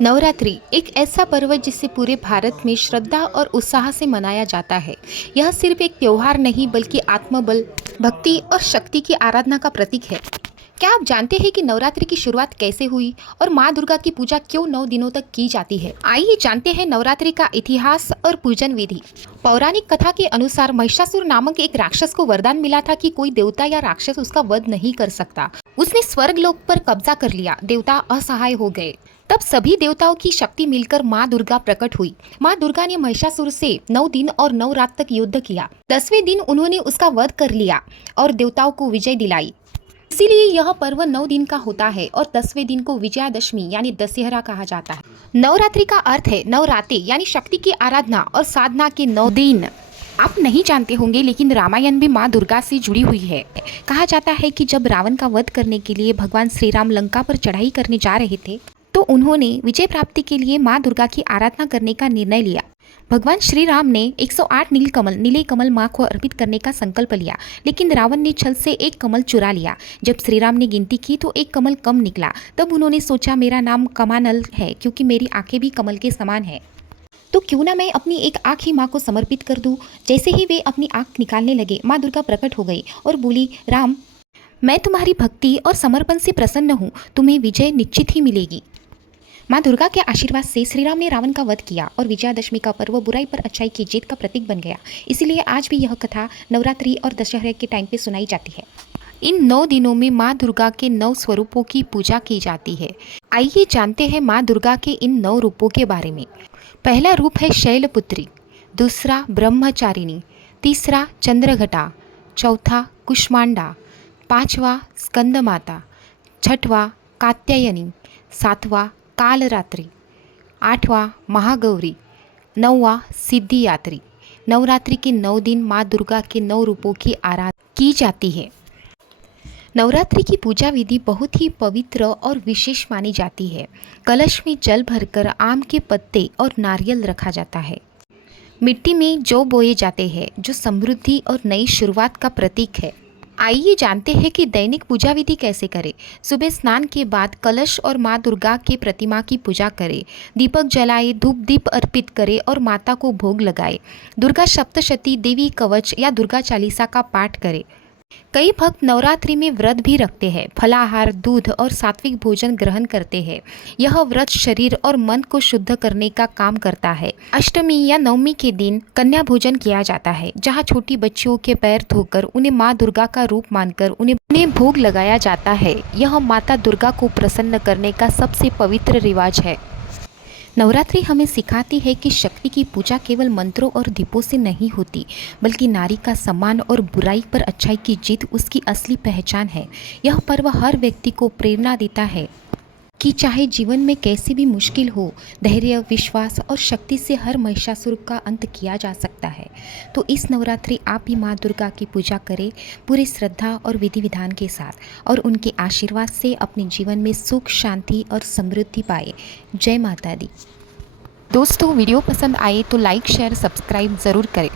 नवरात्रि एक ऐसा पर्व जिसे पूरे भारत में श्रद्धा और उत्साह से मनाया जाता है। यह सिर्फ एक त्योहार नहीं बल्कि आत्मबल, भक्ति और शक्ति की आराधना का प्रतीक है। क्या आप जानते हैं कि नवरात्रि की शुरुआत कैसे हुई और माँ दुर्गा की पूजा क्यों 9 दिनों तक की जाती है? आइए जानते हैं नवरात्रि का इतिहास और पूजन विधि। पौराणिक कथा के अनुसार महिषासुर नामक एक राक्षस को वरदान मिला था कि कोई देवता या राक्षस उसका वध नहीं कर सकता। उसने स्वर्ग लोक पर कब्जा कर लिया। देवता असहाय हो गए। तब सभी देवताओं की शक्ति मिलकर माँ दुर्गा प्रकट हुई। माँ दुर्गा ने महिषासुर से 9 दिन और 9 रात तक युद्ध किया। 10वें दिन उन्होंने उसका वध कर लिया और देवताओं को विजय दिलाई। इसीलिए यह पर्व 9 दिन का होता है और 10वें दिन को विजयादशमी यानी दशहरा कहा जाता है। नवरात्रि का अर्थ है नवरात्रि यानी शक्ति की आराधना और साधना के 9 दिन। आप नहीं जानते होंगे लेकिन रामायण भी माँ दुर्गा से जुड़ी हुई है। कहा जाता है कि जब रावण का वध करने के लिए भगवान श्री राम लंका पर चढ़ाई करने जा रहे थे तो उन्होंने विजय प्राप्ति के लिए माँ दुर्गा की आराधना करने का निर्णय लिया। भगवान श्री राम ने 108 नीले कमल माँ को अर्पित करने का संकल्प लिया, लेकिन रावण ने छल से एक कमल चुरा लिया। जब श्री राम ने गिनती की तो एक कमल कम निकला। तब उन्होंने सोचा मेरा नाम कमानल है क्योंकि मेरी आंखें भी कमल के समान है, तो क्यों ना मैं अपनी एक आँख ही माँ को समर्पित कर दूं। जैसे ही वे अपनी आँख निकालने लगे, माँ दुर्गा प्रकट हो गई और बोली, राम, मैं तुम्हारी भक्ति और समर्पण से प्रसन्न हूँ, तुम्हें विजय निश्चित ही मिलेगी। माँ दुर्गा के आशीर्वाद से श्री राम ने रावण का वध किया और विजयादशमी का पर्व बुराई पर अच्छाई की जीत का प्रतीक बन गया। इसीलिए आज भी यह कथा नवरात्रि और दशहरे के टाइम पे सुनाई जाती है। इन 9 दिनों में माँ दुर्गा के 9 स्वरूपों की पूजा की जाती है। आइए जानते हैं माँ दुर्गा के इन 9 रूपों के बारे में। पहला रूप है शैलपुत्री, दूसरा ब्रह्मचारिणी, तीसरा चंद्रघटा, चौथा कुष्मांडा, पांचवा स्कंदमाता, छठवा कात्यायनी, सातवां कालरात्रि, आठवां महागौरी, 9वां सिद्धियात्री। नवरात्रि के 9 दिन माँ दुर्गा के 9 रूपों की आराधना की जाती है। नवरात्रि की पूजा विधि बहुत ही पवित्र और विशेष मानी जाती है। कलश में जल भरकर आम के पत्ते और नारियल रखा जाता है। मिट्टी में जौ बोए जाते हैं जो समृद्धि और नई शुरुआत का प्रतीक है। आइए जानते हैं कि दैनिक पूजा विधि कैसे करें। सुबह स्नान के बाद कलश और माँ दुर्गा के प्रतिमा की पूजा करें, दीपक जलाए, धूप दीप अर्पित करें और माता को भोग लगाए। दुर्गा सप्तशती, देवी कवच या दुर्गा चालीसा का पाठ करें। कई भक्त नवरात्रि में व्रत भी रखते हैं, फलाहार, दूध और सात्विक भोजन ग्रहण करते हैं। यह व्रत शरीर और मन को शुद्ध करने का काम करता है। अष्टमी या नवमी के दिन कन्या भोजन किया जाता है, जहां छोटी बच्चियों के पैर धोकर उन्हें माँ दुर्गा का रूप मानकर उन्हें भोग लगाया जाता है। यह माता दुर्गा को प्रसन्न करने का सबसे पवित्र रिवाज है। नवरात्रि हमें सिखाती है कि शक्ति की पूजा केवल मंत्रों और दीपों से नहीं होती, बल्कि नारी का सम्मान और बुराई पर अच्छाई की जीत उसकी असली पहचान है। यह पर्व हर व्यक्ति को प्रेरणा देता है कि चाहे जीवन में कैसी भी मुश्किल हो, धैर्य, विश्वास और शक्ति से हर महिषासुर का अंत किया जा सकता है। तो इस नवरात्रि आप भी माँ दुर्गा की पूजा करें पूरी श्रद्धा और विधि विधान के साथ और उनके आशीर्वाद से अपने जीवन में सुख, शांति और समृद्धि पाए। जय माता दी। दोस्तों, वीडियो पसंद आए तो लाइक, शेयर, सब्सक्राइब ज़रूर करें।